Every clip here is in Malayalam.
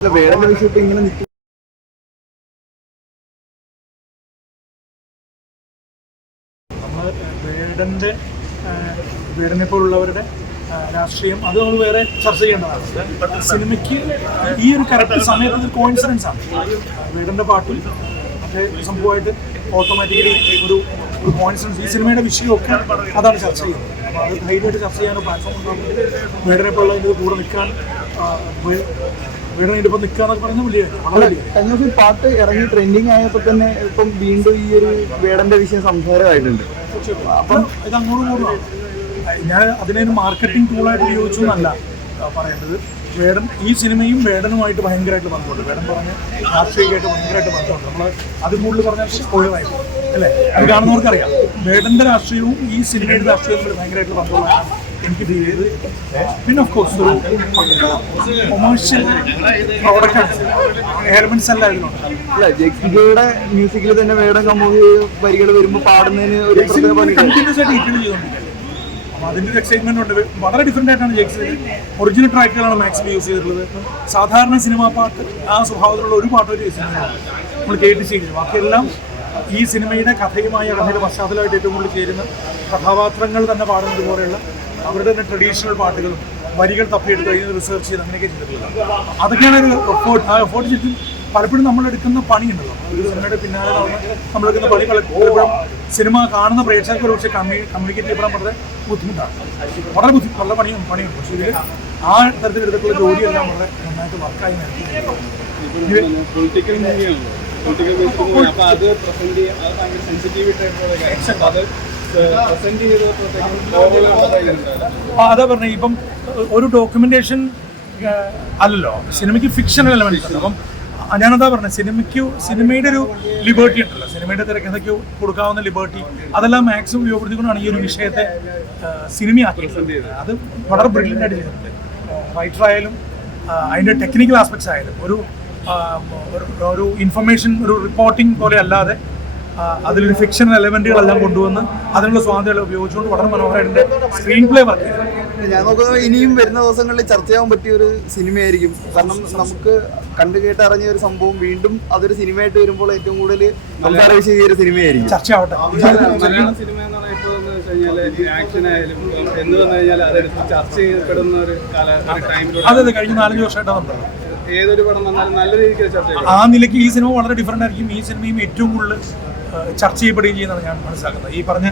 വേടന്റെ വിഷയം ഇങ്ങനെ നിൽക്കും. നമ്മൾ വേടനെ പോലുള്ളവരുടെ രാഷ്ട്രീയം അത് നമ്മൾ വേറെ ചർച്ച ചെയ്യേണ്ടതാണ്. സിനിമയ്ക്ക് ഈ ഒരു കറക്റ്റ് സമയത്ത് ഒരു കോയിൻസിഡൻസ് ആണ്. വേടന്റെ പാട്ടും മറ്റേ സംഭവമായിട്ട് ഓട്ടോമാറ്റിക്കലി ഒരു കോയിൻസിഡൻസ്. ഈ സിനിമയുടെ വിഷയമൊക്കെ അതാണ് ചർച്ച ചെയ്യുന്നത്. അപ്പോൾ അത് ധൈര്യമായിട്ട് ചർച്ച ചെയ്യാനോ പ്ലാറ്റ്ഫോം ഉണ്ടാകുന്നത് വേടനെ പോലുള്ള ഇതിൻ്റെ കൂടെ നിൽക്കാൻ വേടനെ ഇതിപ്പോൾ നിൽക്കാന്നൊക്കെ പറയുന്നത് വലിയ കഴിഞ്ഞ ദിവസം പാട്ട് ഇറങ്ങി ട്രെൻഡിങ് ആയപ്പോൾ തന്നെ ഇപ്പം വീണ്ടും ഈ ഒരു വേടന്റെ വിഷയം സംസാരമായിട്ടുണ്ട്. അപ്പം ഇത് അങ്ങോട്ടും ഞാൻ അതിനെ മാർക്കറ്റിംഗ് ടൂളായിട്ട് ഉപയോഗിച്ചു എന്നല്ല പറയേണ്ടത്. വേടൻ ഈ സിനിമയും വേടനുമായിട്ട് ഭയങ്കരമായിട്ട് ബന്ധമുണ്ട്. വേടൻ പറഞ്ഞ രാഷ്ട്രീയമായിട്ട് ഭയങ്കരമായിട്ട് ബന്ധമുണ്ട്. നമ്മൾ അത് കൂടുതൽ പറഞ്ഞാൽ സ്പോയിലറായി അല്ലേ? അത് കാണുന്നവർക്കറിയാം. വേടന്റെ രാഷ്ട്രീയവും ഈ സിനിമയുടെ രാഷ്ട്രീയവും തമ്മിൽ ഭയങ്കരമായിട്ട് ബന്ധമുള്ളതാണ് എനിക്ക് ഫീൽ ചെയ്ത്. പിന്നെ ഓഫ് കോഴ്സ് ഒരു കൊമേഴ്ഷ്യൽ പ്രോഡക്റ്റാണ്. എലമെന്റ്സ് എല്ലാം ഇതിലുണ്ട്. അല്ല, ജെക്സിയുടെ മ്യൂസിക്കിൽ തന്നെ വേടൻ കമ്പോസ് വരികൾ വരുമ്പോൾ പാടുന്നതിന് ഒരു കണ്ടിന്യൂസ് ആയിട്ട് ഹിറ്റ് ചെയ്തുകൊണ്ടിരിക്കുന്നത്. അതിൻ്റെ ഒരു എക്സൈറ്റ്മെന്റ് ഉണ്ട്. വളരെ ഡിഫറെൻ്റ് ആയിട്ടാണ് ജെക്സ് ഒറിജിനൽ ട്രാക്കുകളാണ് മാക്സിമം യൂസ് ചെയ്തിട്ടുള്ളത്. സാധാരണ സിനിമാ പാട്ട് ആ സ്വഭാവത്തിലുള്ള ഒരു പാട്ട് ഒരു സിനിമയാണ് നമ്മൾ കേട്ട് ചെയ്യുന്നത്. ബാക്കിയെല്ലാം ഈ സിനിമയുടെ കഥയുമായി കഥയുടെ പശ്ചാത്തലമായിട്ട് ഏറ്റവും കൂടുതൽ ചേരുന്ന കഥാപാത്രങ്ങൾ തന്നെ പാടുന്നത് പോലെയുള്ള അവരുടെ തന്നെ ട്രഡീഷണൽ പാട്ടുകളും വരികൾ തപ്പിയെടുത്ത് അതിന് റിസർച്ച് ചെയ്ത് അങ്ങനെയൊക്കെ ചെയ്തിട്ടുള്ളത്. അതൊക്കെയാണ് ഒരു എഫേർട്ട്. ആ എഫേർട്ട് ചുറ്റും പലപ്പോഴും നമ്മളെടുക്കുന്ന പണിയുണ്ടല്ലോ. ഒരു സിനിമയുടെ പിന്നാലെ നമ്മളെടുക്കുന്ന പണി പലപ്പോഴും സിനിമ കാണുന്ന പ്രേക്ഷകർക്ക് ഒരു പക്ഷേ കമ്മ്യൂണിക്കേറ്റ് ചെയ്യപ്പെടാൻ വളരെ ബുദ്ധിമുട്ടാണ്. വളരെ പണിയുണ്ട്. പക്ഷേ ഇതിൽ ആ തരത്തിൽ എടുത്തിട്ടുള്ള ജോലിയെല്ലാം വളരെ നന്നായിട്ട് വർക്കായി അതാ പറഞ്ഞ ഇപ്പം ഒരു ഡോക്യുമെന്റേഷൻ അല്ലല്ലോ, സിനിമയ്ക്ക് ഫിക്ഷണൽ എലമെന്റ്സ് ഉണ്ട്. അപ്പം ഞാനതാ പറഞ്ഞത്, സിനിമയുടെ ഒരു ലിബർട്ടി ഉണ്ടല്ലോ, സിനിമയുടെ തിരക്കഥയ്ക്ക് കൊടുക്കാവുന്ന ലിബർട്ടി, അതെല്ലാം മാക്സിമം ഉപയോഗപ്പെടുത്തിക്കൊണ്ടാണ് ഈ ഒരു വിഷയത്തെ സിനിമയാക്കിയത്. അത് വളരെ ബ്രില്യൻ്റ് ആയിട്ട് ചെയ്തിട്ടുണ്ട്. റൈറ്റർ ആയാലും അതിൻ്റെ ടെക്നിക്കൽ ആസ്പെക്ട്സ് ആയാലും ഒരു ഇൻഫർമേഷൻ ഒരു റിപ്പോർട്ടിംഗ് പോലെ അല്ലാതെ അതിലൊരു ഫിക്ഷണൽ എലമെന്റുകളെല്ലാം കൊണ്ടുവന്ന് അതിനുള്ള സ്വാതന്ത്ര്യം ഉപയോഗിച്ചുകൊണ്ട് വളരെ മനോഹരമായിട്ട് സ്ക്രീൻ പ്ലേ വർക്ക് ചെയ്തു. ഞാൻ നോക്കുന്നത് ഇനിയും വരുന്ന ദിവസങ്ങളിൽ ചർച്ച ചെയ്യാൻ പറ്റിയ ഒരു സിനിമയായിരിക്കും. കാരണം നമുക്ക് കണ്ടു കേട്ട് അറിഞ്ഞ ഒരു സംഭവം വീണ്ടും അതൊരു സിനിമയായിട്ട് വരുമ്പോൾ ഏറ്റവും കൂടുതൽ സംസാര വിഷയം ഒരു സിനിമയായിരിക്കും. ചർച്ച ആവട്ടെ. മലയാള സിനിമ എന്ന് പറയുമ്പോൾ ആക്ഷൻ ആയാലും എന്ന് പറഞ്ഞു കഴിഞ്ഞാൽ അതെടുത്ത് ചർച്ച ചെയ്യപ്പെടുന്ന ഒരു ടൈമിലൂടെ അതെ കഴിഞ്ഞ 4-5 വർഷമായിട്ടാണ് ഏതൊരു പടം വന്നാലും നല്ല രീതിക്ക് ചർച്ച ചെയ്യും. ആ നിലയ്ക്ക് ഈ സിനിമ വളരെ ഡിഫറെൻ്റ് ആയിരിക്കും. ഈ സിനിമയും ഏറ്റവും കൂടുതൽ ചർച്ച ചെയ്യപ്പെടുകയും ചെയ്യുന്നതാണ് ഞാൻ മനസ്സിലാക്കുന്നത്. ഈ പറഞ്ഞ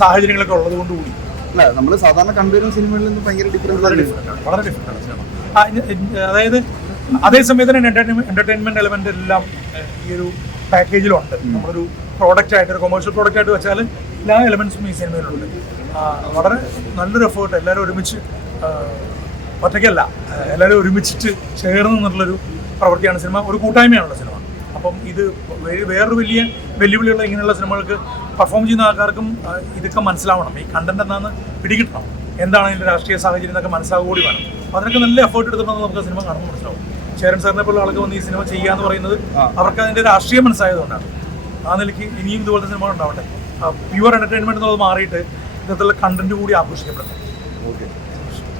സാഹചര്യങ്ങളൊക്കെ ഉള്ളത് കൊണ്ടുകൂടി അല്ല, നമ്മൾ സാധാരണ കണ്ടുവരുന്ന സിനിമകളിൽ നിന്ന് ഭയങ്കര വളരെ ഡിഫറെൻ്റ് സിനിമ. അതായത് അതേ സമയത്ത് തന്നെ എന്റർടൈൻമെന്റ് എലമെന്റ് എല്ലാം ഈ ഒരു പാക്കേജിലുണ്ട്. നമ്മളൊരു പ്രോഡക്റ്റ് ആയിട്ട് ഒരു കൊമേഴ്ഷ്യൽ പ്രോഡക്റ്റ് ആയിട്ട് വെച്ചാൽ എല്ലാ എലമെന്റ്സും ഈ സിനിമയിലുണ്ട്. വളരെ നല്ലൊരു എഫേർട്ട്. എല്ലാവരും ഒരുമിച്ച് ഒറ്റയ്ക്കല്ല, എല്ലാവരും ഒരുമിച്ചിട്ട് ചേർന്ന് നിന്നുള്ളൊരു പ്രവൃത്തിയാണ് സിനിമ. ഒരു കൂട്ടായ്മയാണല്ലോ സിനിമ. അപ്പം ഇത് വേറൊരു വലിയ വെല്ലുവിളിയുള്ള ഇങ്ങനെയുള്ള സിനിമകൾക്ക് പെർഫോം ചെയ്യുന്ന ആൾക്കാർക്കും ഇതൊക്കെ മനസ്സിലാവണം. ഈ കണ്ടന്റ് എന്താണെന്ന് പിടികിട്ടണം. എന്താണ് അതിൻ്റെ രാഷ്ട്രീയ സാഹചര്യം എന്നൊക്കെ മനസ്സിലാവുക കൂടി വേണം. അപ്പോൾ അതിനൊക്കെ നല്ല എഫേർട്ട് എടുത്തിട്ടുണ്ടെന്ന് നമുക്ക് സിനിമ കാണുമ്പോൾ മനസ്സിലാവും. ചേരൻ സാറിനെ പോലുള്ള ആൾക്ക് വന്ന് ഈ സിനിമ ചെയ്യാന്ന് പറയുന്നത് അവർക്ക് അതിൻ്റെ രാഷ്ട്രീയം മനസ്സിലായതുകൊണ്ടാണ്. ആ നിലയ്ക്ക് ഇനിയും ഇതുപോലത്തെ സിനിമകൾ ഉണ്ടാവട്ടെ. പ്യുവർ എന്റർടൈൻമെന്റ് എന്നുള്ളത് മാറിയിട്ട് ഇന്നത്തെ കണ്ടന്റ് കൂടി ആഘോഷിക്കപ്പെടുന്നു. ഓക്കെ.